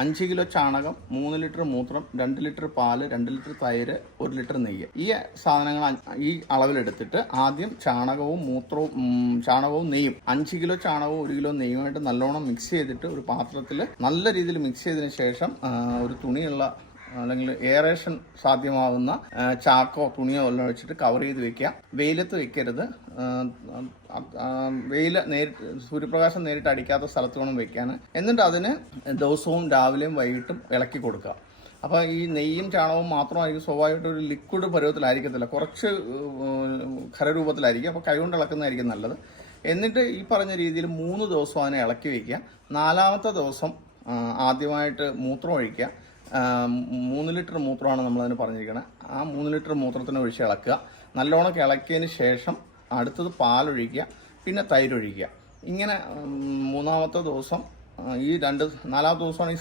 5 kilo ചാണകം, 3 litre മൂത്രം, 2 litre പാല്, 2 ലിറ്റർ തൈര്, 1 ലിറ്റർ നെയ്യ്. ഈ സാധനങ്ങൾ ഈ അളവിലെടുത്തിട്ട് ആദ്യം ചാണകവും നെയ്യും 5 കിലോ ചാണകവും 1 കിലോ നെയ്യുമായിട്ട് നല്ലോണം മിക്സ് ചെയ്തിട്ട് ഒരു പാത്രത്തിൽ നല്ല രീതിയിൽ മിക്സ് ചെയ്തതിന് ശേഷം ഒരു തുണിയുള്ള അല്ലെങ്കിൽ എയറേഷൻ സാധ്യമാവുന്ന ചാക്കോ തുണിയോ എല്ലാം വെച്ചിട്ട് കവർ ചെയ്ത് വെക്കുക. വെയിലത്ത് വെക്കരുത്. സൂര്യപ്രകാശം നേരിട്ട് അടിക്കാത്ത സ്ഥലത്ത് വേണം വെക്കാൻ. എന്നിട്ട് അതിന് ദിവസവും രാവിലെയും വൈകിട്ടും ഇളക്കി കൊടുക്കുക. അപ്പോൾ ഈ നെയ്യും ചാണകവും മാത്രമായിരിക്കും സ്വാഭാവികമായിട്ട് ഒരു ലിക്വിഡ് പരുവത്തിലായിരിക്കത്തില്ല, കുറച്ച് ഖരരൂപത്തിലായിരിക്കും. അപ്പോൾ കൈകൊണ്ട് ഇളക്കുന്നതായിരിക്കും നല്ലത്. എന്നിട്ട് ഈ പറഞ്ഞ രീതിയിൽ 3 ദിവസം അതിനെ ഇളക്കി വയ്ക്കുക. 4-ാമത്തെ ദിവസം ആദ്യമായിട്ട് മൂത്രം ഒഴിക്കുക. 3 ലിറ്റർ മൂത്രമാണ് നമ്മളതിന് പറഞ്ഞിരിക്കുന്നത്. ആ 3 ലിറ്റർ മൂത്രത്തിന് ഒഴിച്ച് ഇളക്കുക. നല്ലോണം ഇളക്കിയതിന് ശേഷം അടുത്തത് പാലൊഴിക്കുക, പിന്നെ തൈരൊഴിക്കുക. ഇങ്ങനെ 3-ാമത്തെ ദിവസം 4-ാമത്തെ ദിവസമാണ് ഈ